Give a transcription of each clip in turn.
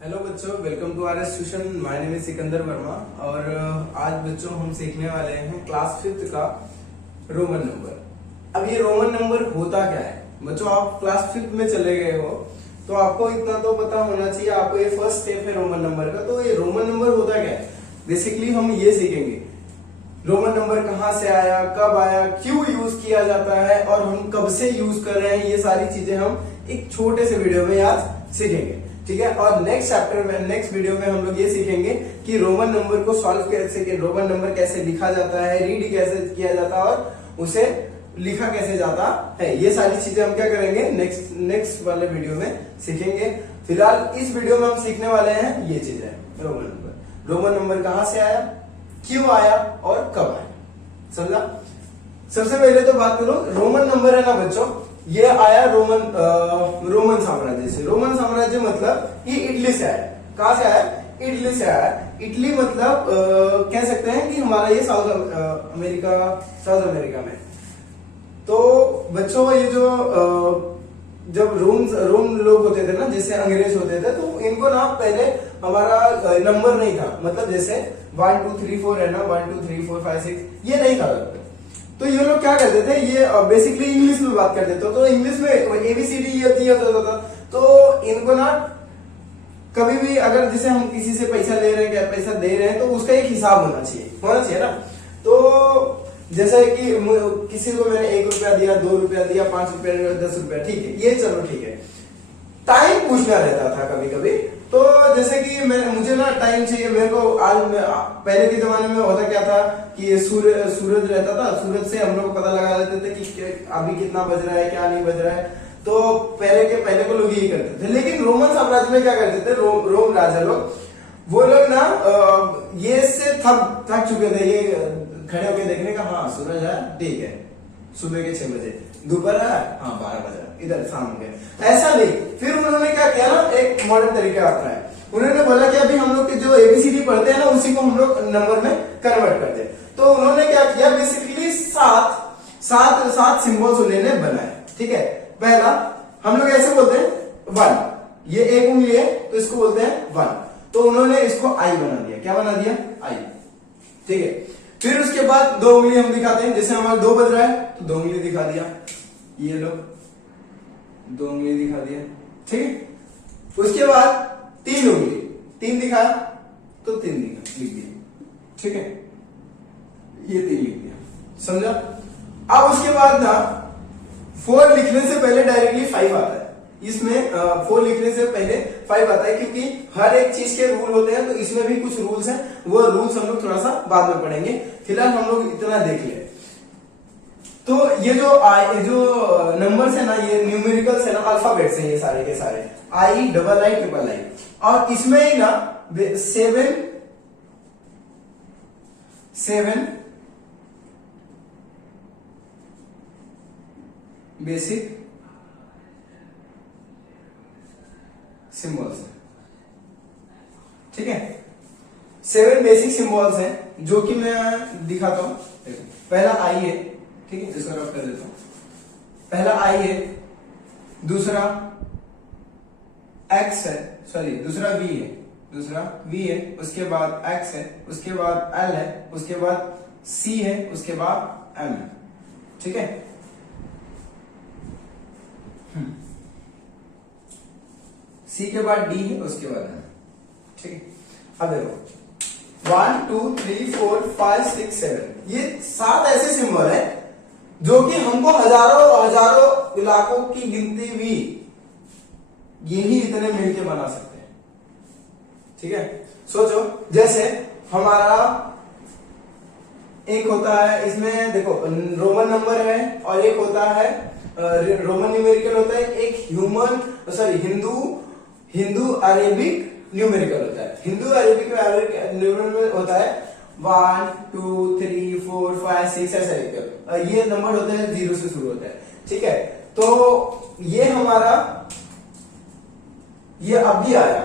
Hello बच्चों, welcome to R S tuition. My name is Sikandar Verma और आज बच्चों हम सीखने वाले हैं क्लास 5th का रोमन नंबर। अब ये रोमन नंबर होता क्या है बच्चों? आप क्लास 5th में चले गए हो तो आपको इतना तो पता होना चाहिए। आपको ये फर्स्ट स्टेप है रोमन नंबर का। तो ये रोमन नंबर होता क्या है? बेसिकली हम ये सीखेंगे रोमन नंबर कहाँ से आया, कब आया, क्यों यूज किया जाता है और हम कब से यूज कर रहे हैं। ये सारी चीजें हम एक छोटे से वीडियो में आज सीखेंगे, ठीक है। और नेक्स्ट चैप्टर में, नेक्स्ट वीडियो में हम लोग ये सीखेंगे कि रोमन नंबर को सॉल्व कैसे, रोमन नंबर कैसे लिखा जाता है, रीड कैसे किया जाता है और उसे लिखा कैसे जाता है। ये सारी चीजें हम क्या करेंगे नेक्स्ट वाले वीडियो में सीखेंगे। फिलहाल इस वीडियो में हम सीखने वाले हैं ये चीजें, रोमन नंबर। रोमन नंबर कहाँ से आया, क्यों आया और कब आया, समझा। सबसे पहले तो बात करो, रोमन नंबर है ना बच्चों, ये आया रोमन साम्राज्य से। रोमन साम्राज्य मतलब ये इटली से आया। कहां से आया? इटली से आया। इटली मतलब कह सकते हैं कि हमारा ये साउथ अमेरिका में। तो बच्चों ये जो जब रोम लोग होते थे ना, जैसे अंग्रेज होते थे, तो इनको ना पहले हमारा नंबर नहीं था। मतलब जैसे 1 2 3 4 है ना, 1 2 3 4 5 6 ये नहीं था। तो ये लोग क्या करते थे, ये बेसिकली इंग्लिश में बात करते थे। तो इंग्लिश में ABCD ये होता था। तो इनको ना कभी भी अगर जैसे हम किसी से पैसा ले रहे हैं, क्या पैसा दे रहे हैं, तो उसका एक हिसाब होना चाहिए ना। तो जैसे कि किसी को मैंने 1 रुपया दिया, 2 रुपया दिया, 5 रुपया, 10 रुपया, ठीक है, ये चलो ठीक है। टाइम पूछना रहता था कभी कभी। तो जैसे कि मुझे ना टाइम चाहिए, मेरे को आज पहले के जमाने में होता क्या था कि सूरज रहता था, सूरज से हम लोग पता लगा लेते थे कि अभी कितना बज रहा है, क्या नहीं बज रहा है। तो पहले को लोग यही करते थे। लेकिन रोमन साम्राज्य में क्या करते थे, रोम राजा लोग, वो लोग ना ये से थक चुके थे ये खड़े होकर देखने का। हाँ सूरज है, ठीक है, सुबह के 6 बजे, दोपहर है, हाँ 12 बजे, इधर शाम हो गया, ऐसा नहीं। फिर उन्होंने क्या किया ना, एक मॉडर्न तरीका आता है। उन्होंने बोला कि अभी हम लोग के जो ABCD पढ़ते हैं ना, उसी को हम लोग नंबर में कन्वर्ट कर दे। तो उन्होंने क्या किया, बेसिकली सात सिंबल्स उन्होंने बनाए, ठीक है। पहला हम लोग ऐसे बोलते हैं 1, ये एक उंगली है तो इसको बोलते हैं 1। तो उन्होंने इसको आई बना दिया। क्या बना दिया? आई, ठीक है। फिर उसके बाद 2 उंगली हम दिखाते हैं। जैसे हमारा 2 बज रहा है तो 2 उंगली दिखा दिया, ये लो 2 उंगली दिखा दिया, ठीक है। उसके बाद 3 उंगली, 3 दिखाया तो 3 लिख दिया, ठीक है, ये 3 लिख दिया, समझा। अब उसके बाद ना 4 लिखने से पहले डायरेक्टली 5 आता है। इसमें 4 लिखने से पहले 5 आता है, क्योंकि हर एक चीज के रूल होते हैं। तो इसमें भी कुछ रूल्स हैं, वो रूल्स हम लोग थोड़ा सा बाद में पढ़ेंगे। फिलहाल हम लोग इतना देख ले। तो ये जो नंबर्स है ना, ये न्यूमेरिकल्स है ना, अल्फाबेट्स हैं ये सारे के सारे, II, II, और इसमें ही ना 7 बेसिक सिंबल्स है, ठीक है। 7 बेसिक सिंबल्स हैं जो कि मैं दिखाता हूं। पहला I है, ठीक है, इसको रफ कर देता हूं। पहला I है, दूसरा X है, सॉरी दूसरा V है, उसके बाद X है, उसके बाद L है, उसके बाद C है, उसके बाद M है, ठीक है। C के बाद D है, उसके बाद M, ठीक है। अब देखो 1 2 3 4 5 6 7 ये 7 ऐसे सिंबल है जो कि हमको हजारों लाखों की गिनती भी यही इतने मिलके बना सकते हैं, ठीक है। सोचो, जैसे हमारा एक होता है, इसमें देखो रोमन नंबर है और एक होता है रोमन न्यूमेरिकल होता है, एक हिंदू अरेबिक न्यूमेरिकल होता है। हिंदू अरेबिक न्यूमेरिकल होता है 1 2 3 4 5 6 ऐसा लिखकर, ये नंबर होता है 0 से शुरू होता है, ठीक है। तो ये हमारा ये अभी आया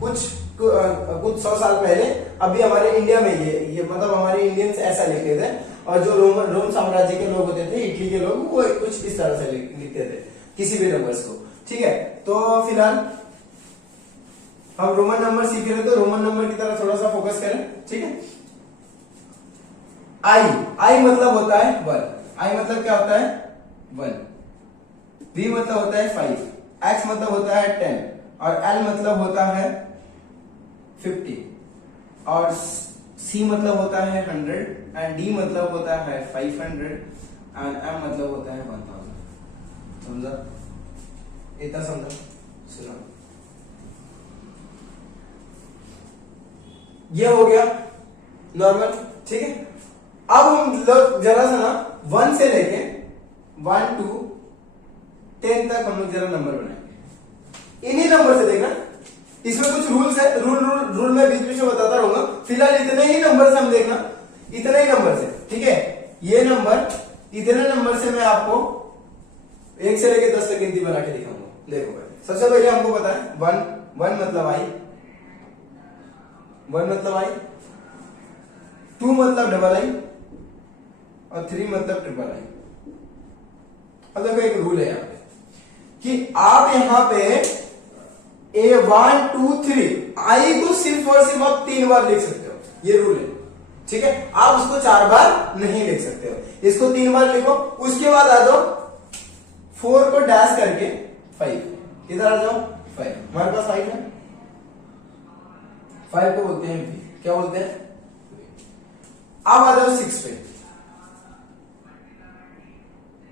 कुछ 100 साल पहले, अभी हमारे इंडिया में ये मतलब हमारे इंडियंस ऐसा लिखते थे। और जो रोम साम्राज्य के लोग होते थे, इटली के लोग, वो कुछ इस तरह से लिखते थे किसी भी नंबर्स को, ठीक है। तो फिलहाल हम रोमन नंबर सीख रहे हैं तो रोमन नंबर की तरफ थोड़ा सा फोकस करें, ठीक है। आई मतलब होता है 1, आई मतलब क्या होता है 1, V मतलब होता है 5, X मतलब होता है 10 और L मतलब होता है 50 और C मतलब होता है 100 एंड D मतलब होता है 500 एंड M मतलब होता है 1000। समझा? इतना समझा? सुनो, ये हो गया नॉर्मल, ठीक है। अब हम लोग जरा सा ना 1 से लेके 1 to 10 तक हम लोग जरा नंबर बनाएंगे। इन्हीं नंबर से देखना, इसमें कुछ रूल्स है, रूल मैं बीच बीच में बताता रहूंगा। फिलहाल इतने ही नंबर से हम देखना, इतने ही नंबर से, ठीक है। ये नंबर, इतने नंबर से मैं आपको 1 से लेके 10 तक गिनती बना के दिखाऊंगा। देखो भाई, सबसे पहले हमको पता है 1 मतलब आई, 1 मतलब आई, 2 मतलब डबल आई और 3 मतलब ट्रिपल आई। अब देखो एक रूल है यहाँ पे कि आप यहाँ पे A1 2 3 आई को सिर्फ और सिर्फ आप 3 बार लिख सकते हो, ये रूल है, ठीक है। आप उसको 4 बार नहीं लिख सकते हो, इसको 3 बार लिखो। उसके बाद आ जाओ 4 को डैश करके 5, इधर आ जाओ 5, हमारे पास 5 है, 5 को बोलते हैं V, क्या बोलते हैं। अब आ जाओ 6 पे,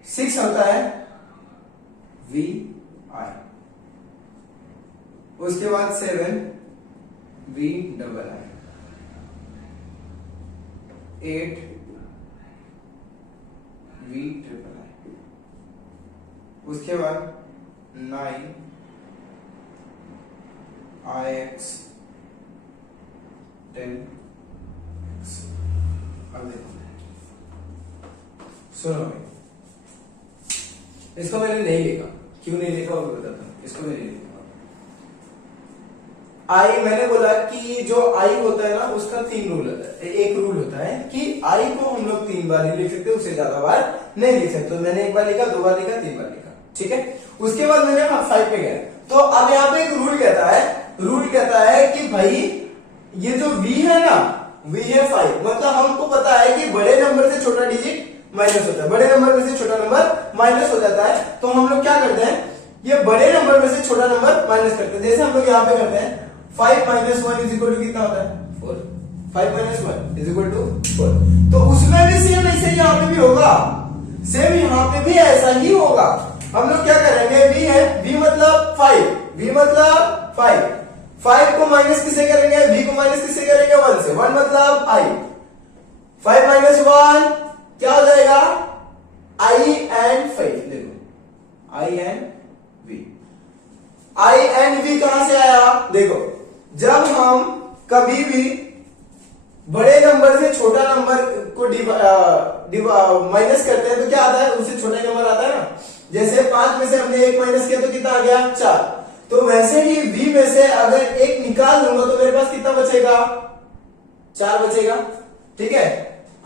6 होता है V I, उसके बाद 7 V double I, 8 V triple I, उसके बाद 9 IX 10 X। अब देखो, सुनो भाई, इसको मैंने नहीं लिखा, क्यों नहीं लिखा वो बताता हूं। इसको मैंने नहीं लिखा, आई मैंने बोला कि जो आई होता है ना उसका 3 रूल होता है। एक रूल होता है कि आई को हम लोग 3 बार ही लिख सकते, उससे ज्यादा बार नहीं लिख सकते। तो मैंने 1 बार लिखा, 2 बार लिखा, 3 बार लिखा, ठीक है। उसके बाद मैंने 5 पे गया। तो अब यहाँ पे एक रूल कहता है कि भाई ये जो V है ना, V है 5, मतलब हमको पता है कि बड़े नंबर से छोटा डिजिट माइनस होता है, बड़े नंबर में से छोटा नंबर माइनस हो जाता है। तो हम लोग क्या करते हैं, ये बड़े नंबर में से छोटा नंबर माइनस करते हैं। जैसे हम लोग यहाँ पे करते हैं 5 - 1 इज इक्वल टू कितना होता है 4, 5 - 1 इज इक्वल टू 4। तो उसमें भी सेम ऐसे यहाँ पे भी होगा, सेम यहाँ पे भी ऐसा ही होगा। हम लोग क्या करेंगे, V है, V मतलब 5, V मतलब 5 को माइनस किससे करेंगे, V को माइनस किससे करेंगे 1 से, 1 मतलब I, 5 - 1 क्या हो जाएगा I and 5। देखो I and V, I and V कहां से आया, देखो जब हम कभी भी बड़े नंबर से छोटा नंबर को माइनस करते हैं तो क्या आता है, उससे छोटा नंबर आता है ना। जैसे 5 में से हमने 1 माइनस किया तो कितना आ गया 4। तो वैसे ही V में से अगर 1 निकाल दूंगा तो मेरे पास कितना बचेगा 4 बचेगा, ठीक है।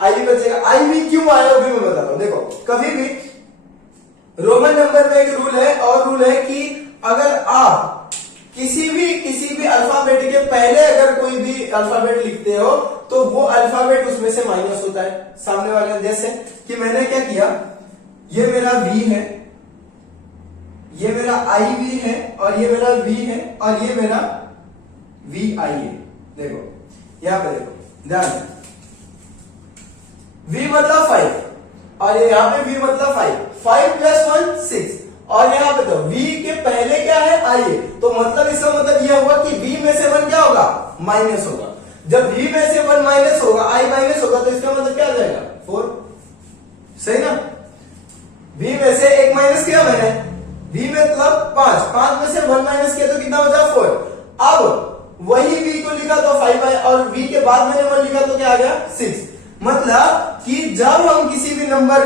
I भी बचेगा। I भी क्यों आया वो भी मैं बताता हूं। देखो कभी भी रोमन नंबर में एक रूल है, और रूल है कि अगर आप किसी भी अल्फाबेट के पहले अगर कोई भी अल्फाबेट लिखते हो तो वो अल्फाबेट उसमें से माइनस होता है सामने वाले। जैसे कि मैंने क्या किया, ये मेरा V है, ये मेरा IV है, और ये मेरा V है, और ये मेरा VI है। देखो यहां पे देखो ध्यान, V मतलब 5 और यहाँ पे V मतलब 5 + 1 6, और यहाँ पे तो V के पहले क्या है I है। तो मतलब इसका मतलब यह हुआ कि V में से 1 क्या होगा माइनस होगा। जब V में से 1 माइनस होगा, I माइनस होगा, तो इसका मतलब क्या आ जाएगा 4, सही ना। V में से 1 माइनस किया मैंने, V मतलब 5 में से 1 माइनस किया तो कितना बचा 4। अब वही V को लिखा तो 5 आया, और V के बाद मैंने 1 लिखा तो क्या आ गया 6। मतलब कि जब हम किसी भी नंबर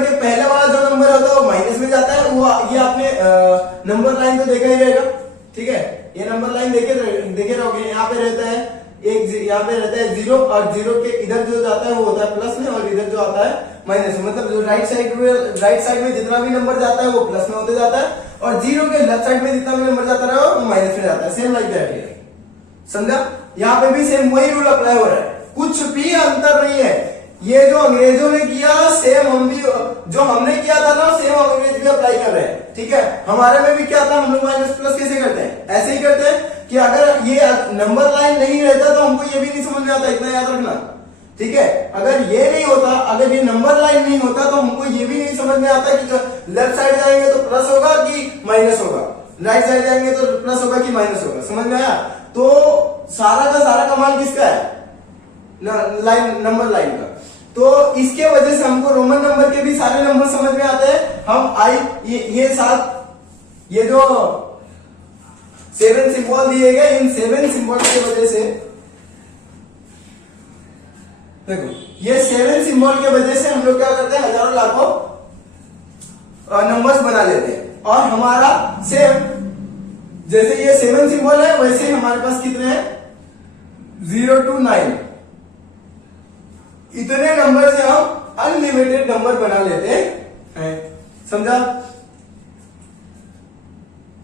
के पहले वाला जो नंबर होता है वो माइनस में जाता है। वो ये आपने नंबर लाइन तो देखा ही रहेगा, ठीक है। ये नंबर लाइन देखे रहोगे, यहाँ पे रहता है एक, यहाँ पे रहता है 0, और 0 के इधर जो जाता है वो होता है प्लस में, और इधर जो आता है माइनस में। मतलब जो राइट साइड में जितना भी नंबर जाता है वो प्लस में होते जाता है, और जीरो के लेफ्ट साइड में जितना भी नंबर जाता रहा वो माइनस में जाता है, सेम लाइक दैट है। समझा? यहाँ पे भी सेम वही रूल अप्लाई हो रहा है, कुछ भी अंतर नहीं है। ये जो अंग्रेजों ने किया सेम हम भी, जो हमने किया था ना सेम अंग्रेज भी अप्लाई कर रहे हैं। ठीक है, हमारे में भी क्या था, हम लोग माइनस प्लस कैसे करते हैं, ऐसे ही करते हैं कि अगर ये नंबर लाइन नहीं रहता तो हमको ये भी नहीं समझ में आता, इतना याद रखना। ठीक है, अगर ये नहीं होता, अगर ये नंबर लाइन नहीं होता तो हमको ये भी नहीं समझ में आता कि लेफ्ट साइड जाएंगे तो प्लस होगा कि माइनस होगा, राइट साइड जाएंगे तो प्लस होगा कि माइनस होगा। समझ में आया? तो सारा का सारा कमाल किसका है, लाइन, नंबर लाइन का। तो इसके वजह से हमको रोमन नंबर के भी सारे नंबर समझ में आते हैं। हम आई ये सात, ये जो 7 सिंबल दिए गए, इन 7 सिंबल की वजह से, देखो ये 7 सिंबल के वजह से हम लोग क्या करते हैं, हजारों लाखों नंबर्स बना लेते हैं। और हमारा सेम जैसे ये 7 सिंबल है वैसे ही हमारे पास कितने हैं, 0 to 9, इतने नंबर से हम अनलिमिटेड नंबर बना लेते हैं। समझा?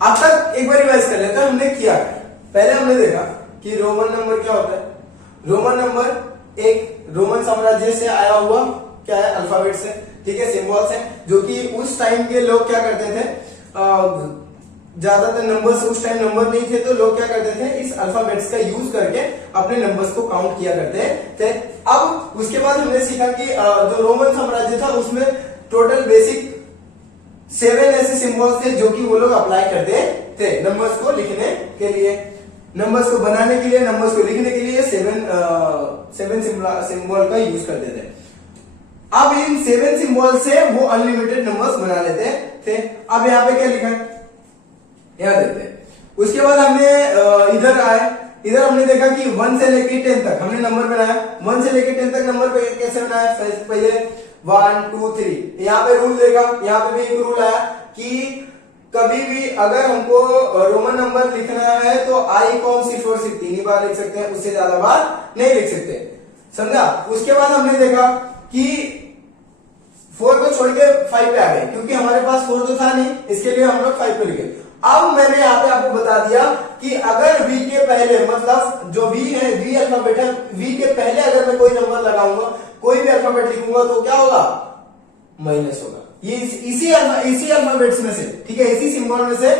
अब तक एक बार रिवाइज कर लेते हैं हमने किया। पहले हमने देखा कि रोमन नंबर क्या होता है। रोमन नंबर एक रोमन साम्राज्य से आया हुआ क्या है, अल्फाबेट से, ठीक है, सिंबल्स है, जो कि उस टाइम के लोग क्या करते थे, ज्यादातर नंबर्स उस टाइम नंबर नहीं थे तो लोग क्या करते थे, इस अल्फाबेट्स का यूज करके अपने नंबर्स को काउंट किया करते थे। अब उसके बाद हमने सीखा कि जो रोमन साम्राज्य था उसमें टोटल बेसिक 7 ऐसे सिंबल्स थे जो कि वो लोग अप्लाई करते थे नंबर्स को लिखने के लिए, नंबर्स को बनाने के लिए, नंबर्स को लिखने के लिए 7 सिंबल का यूज करते थे। अब इन 7 सिंबल से वो अनलिमिटेड नंबर्स बना लेते थे। अब यहाँ पे क्या लिखा है, यहाँ देखते हैं। उसके बाद हमने इधर आए, इधर हमने देखा कि 1 से लेके 10 तक हमने नंबर बनाया। 1 से लेके 10 तक नंबर कैसे बनाया, पहले 1 2 3, यहाँ पे रूल देखा, यहाँ पे भी एक रूल आया कि कभी भी अगर हमको रोमन नंबर लिखना है तो आई कौन सिर्फ और सिर्फ 3 ही बार लिख सकते हैं, उससे ज्यादा बार नहीं लिख सकते। समझा? उसके बाद हमने देखा कि 4 को छोड़ के 5 पे आ गए, क्योंकि हमारे पास 4 तो था नहीं, इसके लिए हम लोग 5 पे लिखे। अब मैंने यहाँ पे आपको बता दिया कि अगर V के पहले, मतलब जो V है, V अल्फाबेट है, V के पहले अगर मैं कोई नंबर लगाऊंगा, कोई भी अल्फाबेट लिखूंगा तो क्या होगा, माइनस होगा। ये इसी अल्फाबेट्स में से, ठीक है, इसी सिंबल में से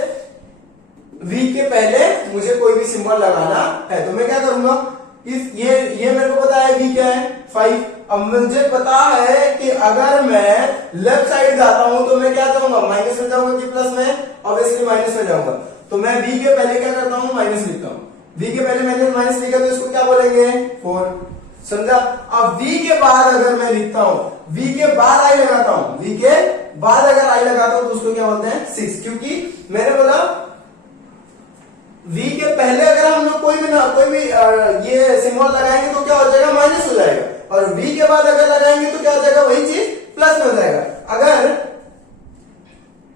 V के पहले मुझे कोई भी सिंबल लगाना है तो मैं क्या करूंगा, ये मेरे को पता है V क्या है, 5। अब मुझे पता है कि अगर मैं लेफ्ट साइड जाता हूं तो मैं क्या जाऊंगा, माइनस में जाऊंगा कि प्लस में, ऑब्वियसली माइनस में जाऊंगा। तो मैं V के पहले क्या करता हूं, माइनस लिखता हूं। V के पहले मैंने माइनस लिखा तो इसको क्या बोलेंगे, 4। समझा? अब V के बाद अगर मैं लिखता हूं, V के बाद आई लगाता हूं, V के बाद अगर आई लगाता हूं तो उसको क्या बोलते हैं, 6, क्योंकि मैंने बोला V के पहले अगर हम लोग कोई भी ये सिंबल लगाएंगे तो क्या हो जाएगा, माइनस हो जाएगा, और V के बाद अगर लगाएंगे तो क्या हो जाएगा, वही चीज प्लस में हो जाएगा। अगर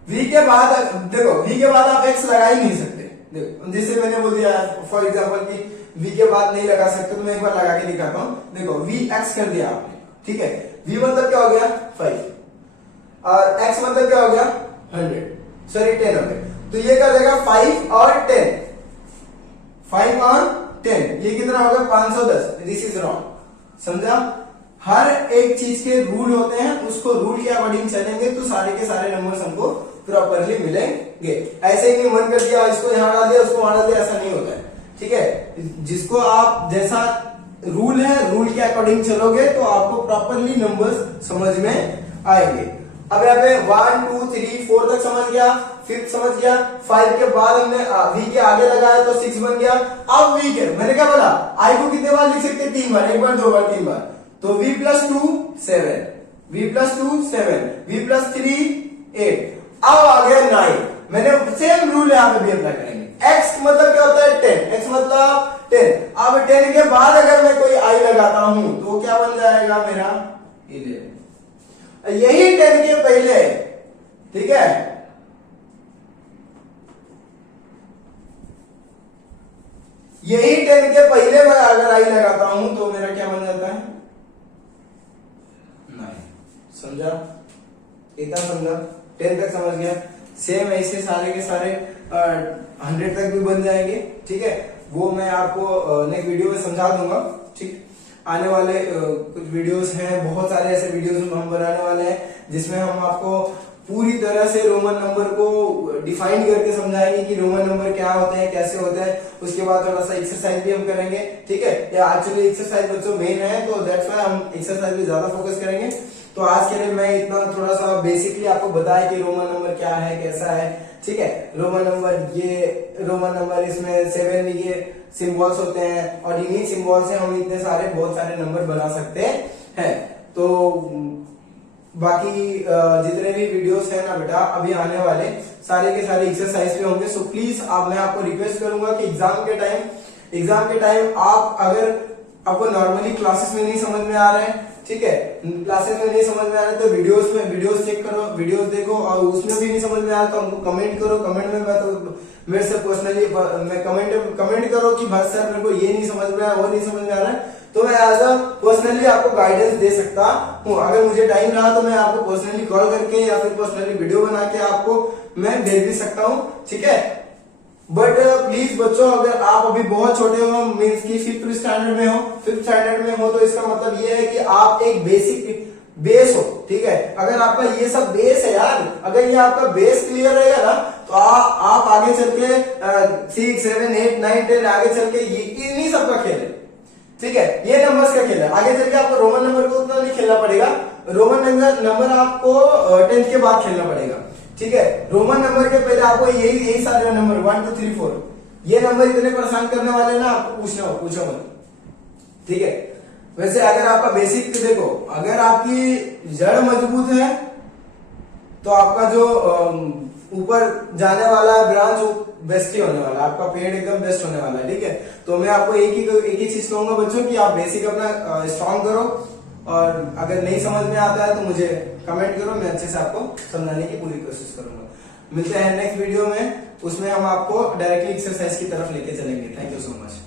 V के बाद, देखो V के बाद आप x लगा ही नहीं सकते, देखो जिसे मैंने बोल दिया फॉर एग्जांपल कि V के बाद नहीं लगा सकते, तो मैं एक बार लगा के दिखाता हूं। देखो Vx कर दिया आपने, ठीक है, V मतलब क्या हो गया, 5, और x मतलब क्या हो गया, 100, सॉरी 10 हो गया। तो ये कर देगा 5 और 10, 5 और 10, ये कितना होगा, 510। This is wrong. समझा? हर एक चीज के रूल होते हैं, उसको रूल के अकॉर्डिंग चलेंगे तो सारे के सारे नंबर्स हमको प्रॉपरली मिलेंगे। ऐसे ही नहीं मन कर दिया इसको यहां डाल दिया उसको वहां डाल दिया, ऐसा नहीं होता है। ठीक है, जिसको आप जैसा रूल है, रूल के अकॉर्डिंग चलोगे तो आपको प्रॉपरली नंबर्स समझ में आएंगे। अब यहाँ पे 1 2 3 4 तक समझ गया, 5 समझ गया, 5 के बाद हमने V के आगे लगाया तो 6 बन गया। अब V के मैंने क्या बोला, I को कितने बार लिख सकते हैं, 3 बार, 1 बार 2 बार 3 बार, तो V + 2 7, V + 2 7, V + 3 8, अब आ गया 9। मैंने सेम रूल यहाँ पे भी अप्लाई करेंगे। X मतलब क्या होता है, 10, X मतलब 10। अब 10 के बाद अगर मैं कोई I लगाता हूं तो क्या बन जाएगा मेरा, 11। यही 10 के पहले, ठीक है, यही 10 के पहले मैं अगर आई लगाता हूं तो मेरा क्या बन जाता है, 9। समझा? इतना समझा, 10 तक समझ गया। सेम ऐसे सारे के सारे 100 तक भी बन जाएंगे। ठीक है, वो मैं आपको नेक्स्ट वीडियो में समझा दूंगा। ठीक, आने वाले कुछ वीडियोस हैं, बहुत सारे ऐसे वीडियोस हम बनाने वाले हैं जिसमें हम आपको पूरी तरह से रोमन नंबर को डिफाइन करके समझाएंगे कि रोमन नंबर क्या होते हैं, कैसे होते हैं। उसके बाद थोड़ा सा एक्सरसाइज भी हम करेंगे। ठीक है, ये एक्चुअली एक्सरसाइज बच्चों मेन है, तो दैट्स व्हाई हम एक्सरसाइज पे ज्यादा फोकस करेंगे। तो आज के लिए मैं इतना थोड़ा सा बेसिकली आपको बताया कि रोमन नंबर क्या है, कैसा है। ठीक है, रोमन नंबर इसमें 7 ये सिंबल्स होते हैं और इन्हीं सिंबल से हम इतने सारे बहुत सारे नंबर बना सकते हैं। तो बाकी जितने भी वीडियोस हैं ना बेटा अभी आने वाले सारे के सारे एक्सरसाइज पे होंगे। सो प्लीज मैं आपको रिक्वेस्ट करूंगा कि एग्जाम के टाइम आप अगर आपको नॉर्मली क्लासेस में नहीं समझ में आ रहे हैं, ठीक है, क्लासेस में नहीं समझ में आ रहे तो वीडियोस चेक करो, वीडियोस देखो, और उसमें भी नहीं समझ में आया तो हमको कमेंट करो। कमेंट में मैं तो मेरे से पर्सनली मैं कमेंट करो कि भाई सर मेरे को ये नहीं समझ में आया, वो नहीं समझ में आ रहा है, तो मैं एज अ पर्सनली आपको गाइडेंस दे सकता हूँ। अगर मुझे टाइम रहा तो मैं आपको पर्सनली कॉल करके या फिर पर्सनली वीडियो बना के आपको मैं भेज भी सकता हूँ। ठीक है, बट प्लीज बच्चों अगर आप अभी बहुत छोटे हो, मीन्स की 5th स्टैंडर्ड में हो तो इसका मतलब ये है कि आप एक बेसिक बेस हो। ठीक है, अगर आपका ये सब बेस है यार, अगर ये आपका बेस क्लियर रहेगा ना तो आप आगे चल के 6, 7, 8, 9, 10 आगे चल के इन्हीं सब का खेल है। ठीक है, ये नंबर्स का खेल है। आगे चल के आपको रोमन नंबर को उतना नहीं खेलना पड़ेगा, रोमन नंबर आपको 10th के बाद खेलना पड़ेगा। ठीक है, रोमन नंबर के पहले आपको यही सारे नंबर 1, 2, 3, 4 ये नंबर इतने परेशान करने वाले ना, आपको पूछो मत। ठीक है, वैसे अगर आपका बेसिक देखो, अगर आपकी जड़ मजबूत है तो आपका जो ऊपर जाने वाला ब्रांच बेस्ट ही होने वाला है, आपका पेड़ एकदम बेस्ट होने वाला है। ठीक है, तो मैं आपको एक ही चीज कहूंगा बच्चों कि आप बेसिक अपना स्ट्रॉन्ग करो, और अगर नहीं समझ में आता है तो मुझे कमेंट करो, मैं अच्छे से आपको समझाने की पूरी कोशिश करूंगा। मिलते हैं नेक्स्ट वीडियो में, उसमें हम आपको डायरेक्टली एक्सरसाइज की तरफ लेके चलेंगे। Thank you so much.